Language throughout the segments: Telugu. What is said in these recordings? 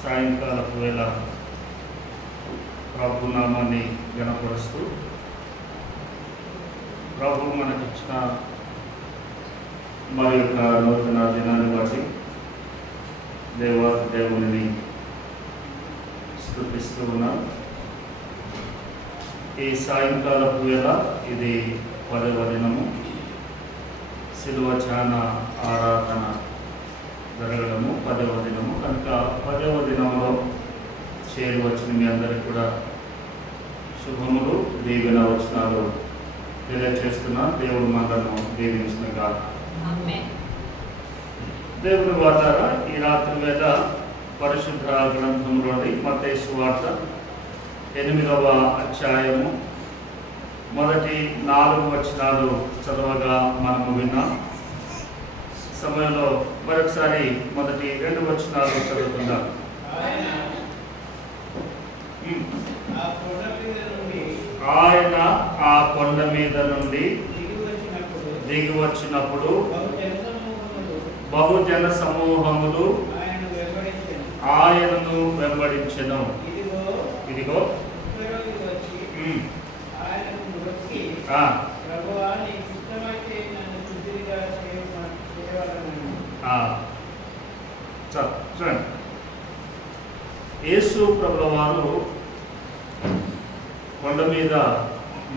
సాయంకాలపు వేళ ప్రభు నామాన్ని ఘనపరుస్తూ ప్రభు మనకిచ్చిన మరి యొక్క నూతన దినాన్ని బట్టి దేవుని స్తుతిస్తూ ఉన్నాం. ఈ సాయంకాలపు వేళ ఇది 10వ దినము, శిలువ ధ్యాన ఆరాధన జరగడము 10వ దినము. కనుక 10వ దినంలో చేరి వచ్చిన మీ అందరికీ కూడా శుభములు, దీవెన వచనాలు తెలియచేస్తున్నా. దేవుడు మనలను దీవించునుగా. దేవుని వార్తారా, ఈ రాత్రి వేళ పరిశుద్ధ గ్రంథంలోని మత్తయి సువార్త 8వ అధ్యాయము మొదటి 4 వచనాలు చదవగా మనము విన్నాం. సమయంలో మరొకసారి మొదటి 2 వచనాలు చదువుకుందాం. ఆయన ఆ కొండ మీద నుండి దిగి వచ్చినప్పుడు బహుజన సమూహములు ఆయనను వెంబడించెను. ఇదిగో చూడండి, యేసు ప్రభుల వారు కొండ మీద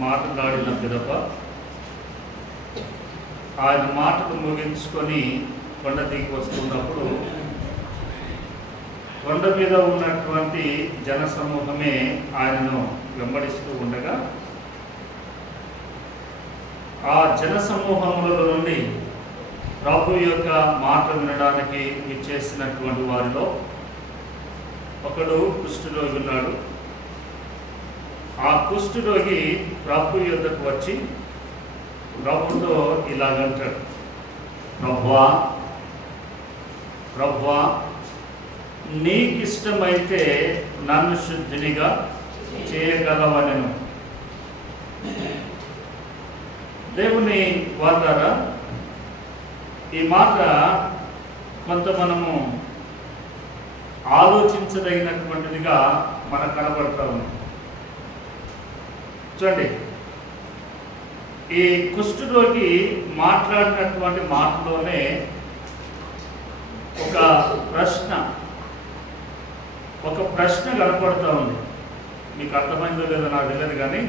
మాట్లాడిన పిదప ఆయన మాటలు ముగించుకొని కొండ దిగి వస్తున్నప్పుడు కొండ మీద ఉన్నటువంటి జన సమూహమే ఆయనను వెంబడిస్తూ ఉండగా ఆ జన సమూహముల నుండి ప్రభు యొక్క మాట వినడానికి ఇచ్చేసినటువంటి వారిలో ఒకడు కుష్ఠరోగి ఉన్నాడు. ఆ కుష్ఠరోగి ప్రభు యొద్దకు వచ్చి ప్రభుతో ఇలాగంటాడు, ప్రభువా ప్రభువా, నీకిష్టమైతే నన్ను శుద్ధినిగా చేయగలవనెను. దేవుని వార్తారా, ఈ మాట కొంత మనము ఆలోచించదగినటువంటిదిగా మనకు కనబడతా ఉంది. చూడండి, ఈ కుష్ఠరోగి మాట్లాడినటువంటి మాటలోనే ఒక ప్రశ్న కనపడుతూ ఉంది. మీకు అర్థమైందో లేదో నాకు తెలియదు, కానీ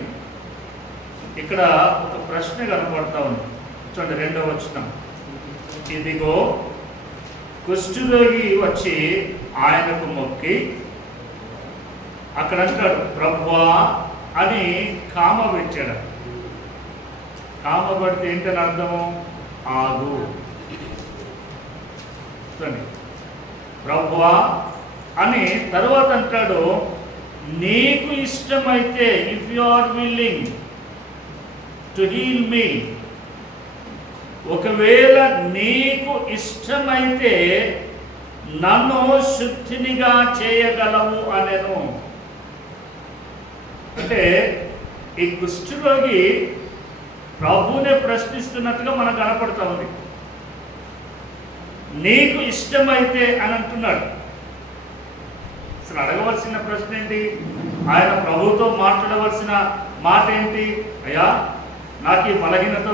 ఇక్కడ ఒక ప్రశ్న కనపడుతూ ఉంది. చూడండి, 2వ వచనం. ఇదిగో కుష్ఠరోగి వచ్చి ఆయనకు మొక్కి అక్కడ అంటాడు, ప్రభువా అని కామ పెట్టాడు. కామ పెడితే ఏంటని అర్థము? ఆగు. చూడండి, ప్రభువా అని తర్వాత అంటాడు, నీకు ఇష్టమైతే, if you are willing to heal me, ఒకవేళ నీకు ఇష్టమైతే నన్ను శుద్ధినిగా చేయగలవు అనెను. అంటే ఈ కుష్ఠరోగి ప్రభువునే ప్రశ్నిస్తున్నట్టుగా మనకు కనపడుతూ ఉంది. నీకు ఇష్టమైతే అని అంటున్నాడు. అసలు అడగవలసిన ప్రశ్న ఏంటి? ఆయన ప్రభువుతో మాట్లాడవలసిన మాట ఏంటి? అయ్యా, నాకు ఈ బలహీనత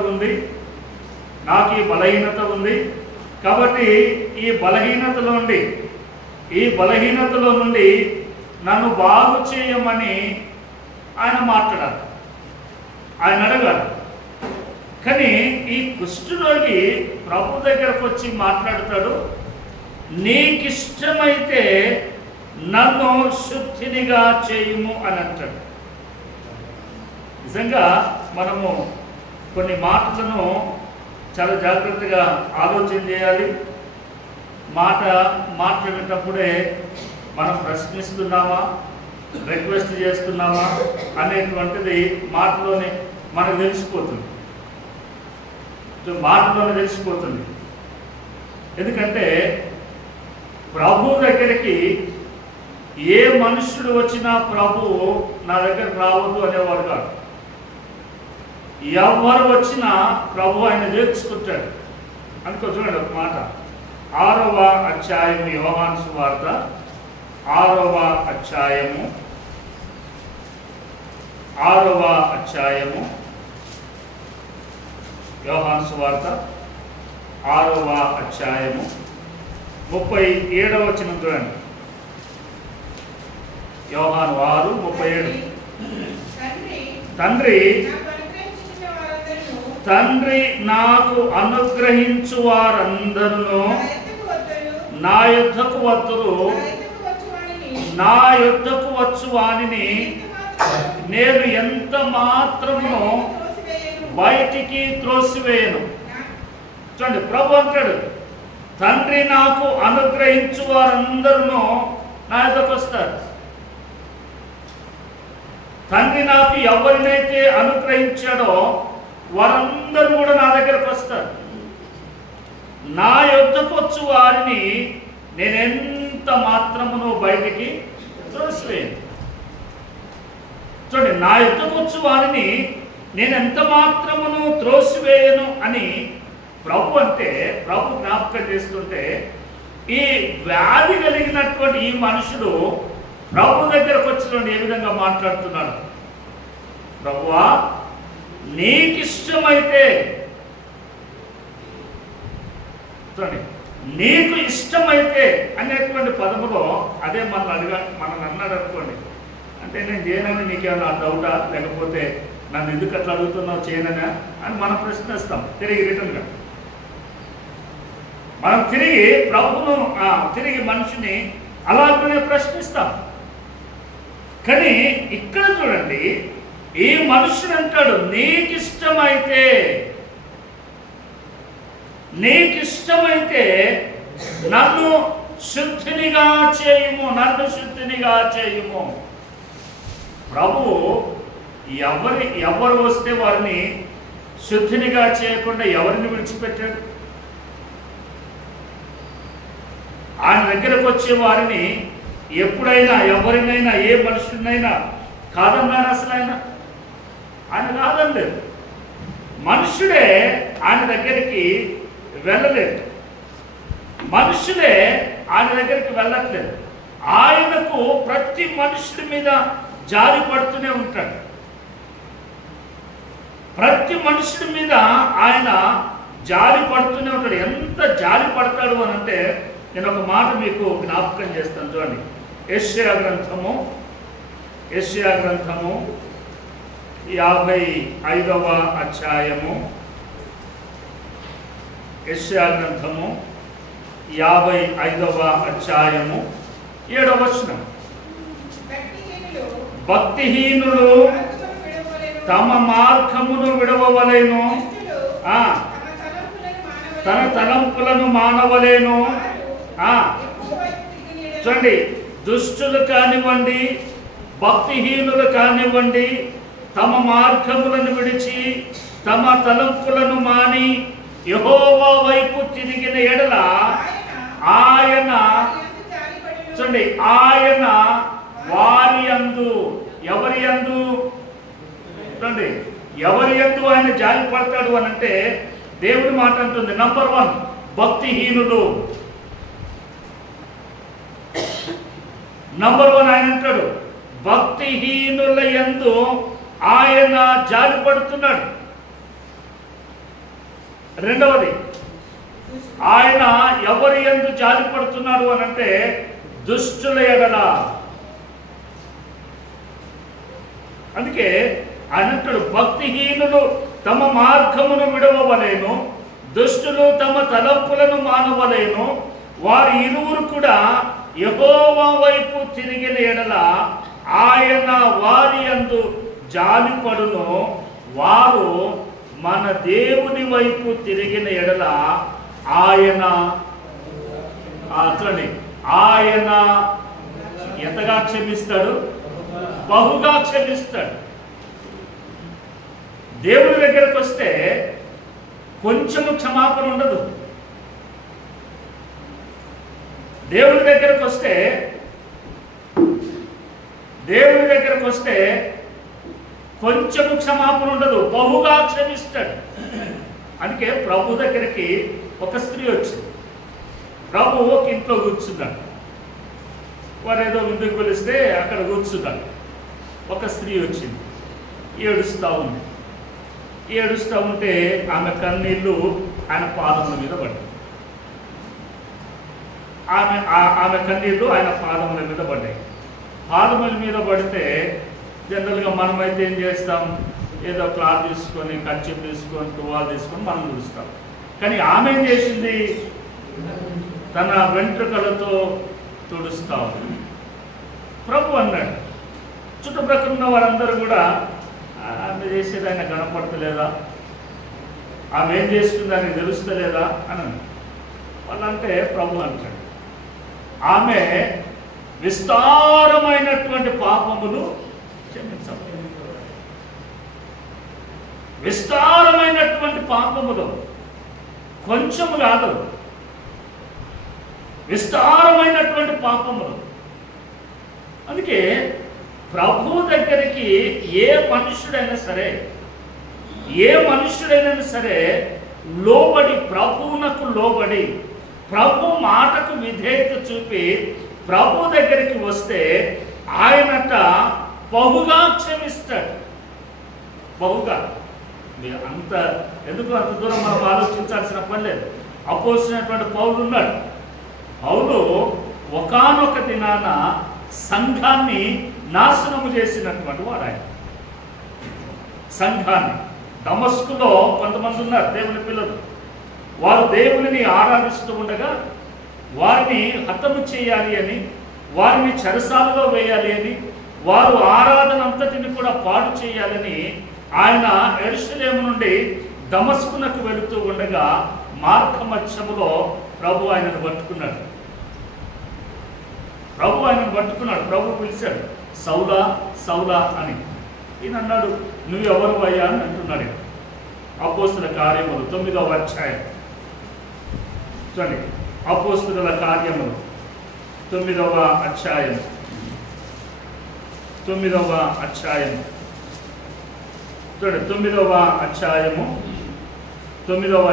ఉంది, కాబట్టి ఈ బలహీనతలో నుండి నన్ను బాగు చేయమని ఆయన మాట్లాడాలి, ఆయన అడగాలి. కానీ ఈ కుష్ఠరోగి ప్రభు దగ్గరకు వచ్చి మాట్లాడతాడు, నీకిష్టమైతే నన్ను శుద్ధినిగా చేయుము అని అంటాడు. నిజంగా మనము కొన్ని మాటలను చాలా జాగ్రత్తగా ఆలోచన చేయాలి. మాట్లాడేటప్పుడే మనం ప్రశ్నిస్తున్నామా, రిక్వెస్ట్ చేస్తున్నామా అనేటువంటిది మాటలోనే మనకు తెలిసిపోతుంది. ఎందుకంటే ప్రభు దగ్గరికి ఏ మనుష్యుడు వచ్చినా ప్రభువు నా దగ్గరకు రావద్దు అనేవాడు కాదు. ఎవరు వచ్చినా ప్రభు ఆయన చేర్చుకుంటాడు. అనుకో, చూడండి ఒక మాట, 6వ అధ్యాయము యోహాను సువార్త 6వ అధ్యాయము 6వ అధ్యాయము యోహాను సువార్త 6వ అధ్యాయము 37వ వచనం చూడండి. యోహాను 6:37. తండ్రి నాకు అనుగ్రహించు వారందరూ నా యొద్దకు వత్తురు, నా యొద్దకు వచ్చు వానిని నేను ఎంత మాత్రమును బయటికి త్రోసివేయను. చూడండి, ప్రభు అంటాడు, తండ్రి నాకు అనుగ్రహించు వారందరూ నా యొద్దకు వస్తారు. తండ్రి నాకు ఎవరినైతే అనుగ్రహించాడో వారందరూ కూడా నా దగ్గరకు వస్తారు. నా యొద్దకు వచ్చు వారిని నేనెంత మాత్రమును బయటికి త్రోసివేయను. చూడండి, నా యొద్దకు వచ్చు వారిని నేనెంత మాత్రమును త్రోసివేయను అని ప్రభు అంటే, ప్రభు జ్ఞాపకం చేస్తుంటే, ఈ వ్యాధి కలిగినటువంటి ఈ మనుషుడు ప్రభు దగ్గరకు వచ్చిన ఏ విధంగా మాట్లాడుతున్నాడు? ప్రభువా, నీకిష్టమైతే, చూడండి, నీకు ఇష్టమైతే అనేటువంటి పదములో అదే మనల్ని అన్నాడు అనుకోండి. అంటే నేను చేయనని నీకేమన్నా డౌటా, లేకపోతే నన్ను ఎందుకు అట్లా అడుగుతున్నావు చేయననా అని మనం ప్రశ్నిస్తాం తిరిగి రిటర్న్గా. మనం తిరిగి ప్రభువును తిరిగి మనిషిని అలాగనే ప్రశ్నిస్తాం. కానీ ఇక్కడ చూడండి, ఈ మనుషుడు అంటాడు, నీకిష్టమైతే నన్ను శుద్ధినిగా చేయుము, నన్ను శుద్ధినిగా చేయుము. ప్రభు ఎవరు వస్తే వారిని శుద్ధినిగా చేయకుండా ఎవరిని విడిచిపెట్టాడు? ఆయన దగ్గరకు వచ్చే వారిని ఎప్పుడైనా ఎవరినైనా ఏ మనుషుడినైనా కాదన్నాడు? అసలు ఆయన కాదనలేదు. మనుషుడే ఆయన దగ్గరికి వెళ్ళలేదు, మనుషులే ఆయన దగ్గరికి వెళ్ళట్లేదు. ఆయనకు ప్రతి మనుషుడి మీద జాలి పడుతూనే ఉంటాడు. ప్రతి మనుషుడి మీద ఆయన జాలి పడుతూనే ఉంటాడు. ఎంత జాలి పడతాడు అని అంటే, నేను ఒక మాట మీకు జ్ఞాపకం చేస్తాను. చూడండి, యెషయా గ్రంథము 55వ అధ్యాయము, యెషయా గ్రంథము 55వ అధ్యాయము 7వ వచనం. భక్తిహీనులు తమ మార్గమును విడవవలెను, తన తలంపులను మానవలేను. చూడండి, దుష్టులు కానివ్వండి, భక్తిహీనులు కానివ్వండి, తమ మార్గములను విడిచి తమ తలంపులను మాని యెహోవా వైపు తిరిగిన ఎడల ఆయన, చూడండి, ఆయన వారి యందు, ఎవరి యందు, చూడండి, ఎవరి యందు ఆయన జాలి పడతాడు అని అంటే దేవుడి మాట అంటుంది. నంబర్ 1 భక్తిహీనులు. నంబర్ 1 ఆయన అంటాడు, భక్తిహీనుల యందు ఆయన జాలి పడుతున్నాడు. రెండవది, ఆయన ఎవరి యందు జాలి పడుతున్నాడు అని అంటే దుష్టుల ఎడల. అందుకే ఆయన అంటాడు, భక్తిహీనులు తమ మార్గమును విడవవలేను, దుష్టులు తమ తలంపులను మానవలేను. వారి ఇరువురు కూడా యెహోవా వైపు తిరిగిన ఎడల ఆయన వారి యందు జాలిపడును. వారు మన దేవుని వైపు తిరిగిన ఎడల ఆయన, అట్లని ఆయన ఎంతగా క్షమిస్తాడు? బహుగా క్షమిస్తాడు. దేవుని దగ్గరకు వస్తే కొంచెము క్షమాపణ ఉండదు. దేవుని దగ్గరకు వస్తే కొంచెము క్షమాపణ ఉండదు, బహుగా క్షమిస్తాడు. అందుకే ప్రభు దగ్గరికి ఒక స్త్రీ వచ్చింది. ప్రభు ఒక ఇంట్లో కూర్చున్నాడు. వారు ఏదో ముందుకు పిలిస్తే అక్కడ కూర్చున్నాడు. ఒక స్త్రీ వచ్చింది, ఏడుస్తూ ఉంది. ఏడుస్తూ ఉంటే ఆమె కన్నీళ్ళు ఆయన పాదముల మీద పడ్డాయి. ఆమె కన్నీళ్ళు ఆయన పాదముల మీద పడ్డాయి. పాదముల మీద పడితే జనరల్గా మనమైతే ఏం చేస్తాం, ఏదో క్లాత్ తీసుకొని, కర్చీఫ్ తీసుకొని, టువాల్ తీసుకొని మనం చూస్తాం. కానీ ఆమె ఏం చేసింది, తన వెంట్రుకలతో తుడుస్తా ఉంది. ప్రభు అన్నాడు, చుట్టుప్రక్కల ఉన్న వారందరూ కూడా ఆమె చేసేది ఆయన కనపడతలేదా, ఆమె ఏం చేస్తుంది అని తెలుస్తలేదా అని వాళ్ళంటే ప్రభు అంటాడు, ఆమె విస్తారమైనటువంటి పాపములు క్షమించబడ్డాయి. విస్తారమైనటువంటి పాపములు, కొంచెము కాదు, విస్తారమైనటువంటి పాపములు. అందుకే ప్రభు దగ్గరికి ఏ మనుష్యుడైనా సరే లోబడి, ప్రభువునకు లోబడి, ప్రభు మాటకు విధేయత చూపి ప్రభు దగ్గరికి వస్తే ఆయనట బహుగా క్షమిస్తాడు. బహుగా. అంత ఎందుకు అంత దూరం మనం ఆలోచించాల్సిన పని లేదు. అపోజినటువంటి పౌలు ఉన్నాడు. పౌలు ఒకానొక దినాన సంఘాన్ని నాశనము చేసినటువంటి వాడు. ఆయన సంఘాన్ని, దమస్కులో కొంతమంది ఉన్నారు దేవుని పిల్లలు, వారు దేవుని ఆరాధిస్తూ ఉండగా వారిని హతము చేయాలి అని, వారిని చెరసాలలో వేయాలి అని, వారు ఆరాధన అంతటిని కూడా పాడు చేయాలని ఆయన యెరూషలేము నుండి దమస్కునకు వెళుతూ ఉండగా మార్గమధ్యములో ప్రభు ఆయనను పట్టుకున్నాడు. ప్రభు పిలిచాడు, సౌలా సౌలా అని. ఈయన అన్నాడు, నువ్వు ఎవరు అయ్యా అని అంటున్నాడు. అపోస్తుల కార్యములు 9వ అధ్యాయం చూడండి. అపోస్తుల కార్యములు 9వ అధ్యాయం చూడండి. 9వ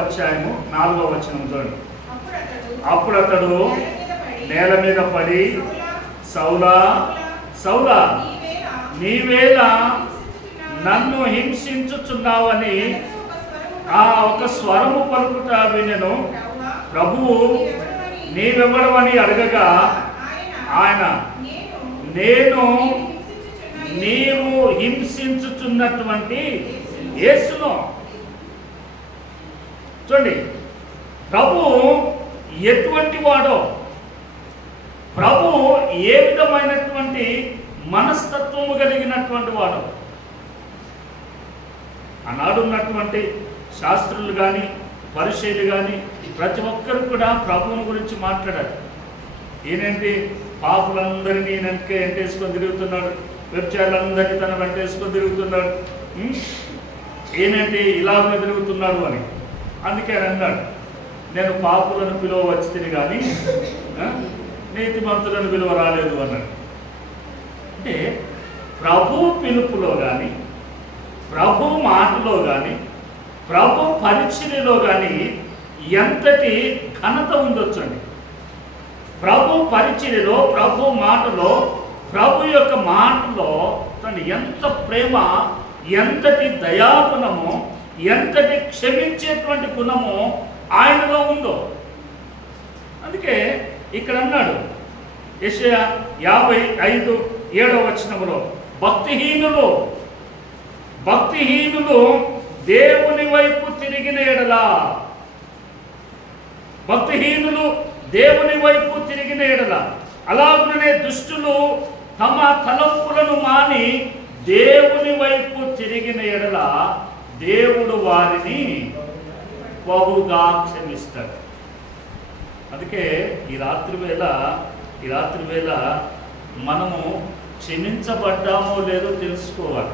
అధ్యాయము 4వ వచనం చూడండి. అప్పుడు అతడు నేల మీద పడి, సౌలా సౌలా, నీవేలా నన్ను హింసించుచున్నావని ఒక స్వరము పలుకుట వినెను. ప్రభువు నీవెవడవని అడగగా ఆయన, నేను నీవు హింసించుచున్నటువంటి యేసును. చూడండి, ప్రభు ఎటువంటి వాడో, ప్రభు ఏ విధమైనటువంటి మనస్తత్వము కలిగినటువంటి వాడు. ఆనాడు ఉన్నటువంటి శాస్త్రులు కానీ, పరిచయులు కానీ ప్రతి ఒక్కరు కూడా ప్రభువుని గురించి మాట్లాడారు. ఈయనేంటి పాపులందరినీ ఈయనకే వెంటేసుకొని తిరుగుతున్నాడు, వ్యభిచారులందరినీ తన వెంటేసుకొని తిరుగుతున్నాడు, ఈయనేంటి ఇలాగనే తిరుగుతున్నాడు అని. అందుకే ఆయన అన్నాడు, నేను పాపులను పిలువ వచ్చితిని కానీ నీతిమంతులను పిలువ రాలేదు అన్నాడు. అంటే ప్రభు పిలుపులో కానీ, ప్రభు మాటలో కానీ, ప్రభు పరిచర్యలో కానీ ఎంతటి ఘనత ఉండొచ్చండి. ప్రభు పరిచర్యలో, ప్రభు మాటలో, ప్రభు యొక్క మాటలో ఎంత ప్రేమ, ఎంతటి దయాగుణము, ఎంతటి క్షమించేటువంటి గుణము ఆయనలో ఉందో. అందుకే ఇక్కడ అన్నాడు యెషయా 55:7 వచనములో, భక్తిహీనులు దేవుని వైపు తిరిగిన ఎడల, భక్తిహీనులు దేవుని వైపు తిరిగిన ఎడల, అలాగనే దుష్టులు తమ తలంపులను మాని దేవుని వైపు తిరిగిన ఎడల దేవుడు వారిని బహుగా క్షమిస్తాడు. అందుకే ఈ రాత్రి వేళ మనము క్షమించబడ్డామో లేదో తెలుసుకోవాలి.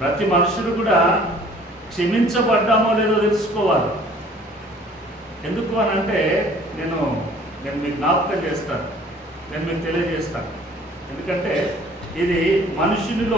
ప్రతి మనుషుడు కూడా క్షమించబడ్డామో లేదో తెలుసుకోవాలి. ఎందుకు అని అంటే నేను మీకు జ్ఞాపకం చేస్తాను, నేను మీకు తెలియజేస్తాను. ఎందుకంటే ఇది మనుషునిలో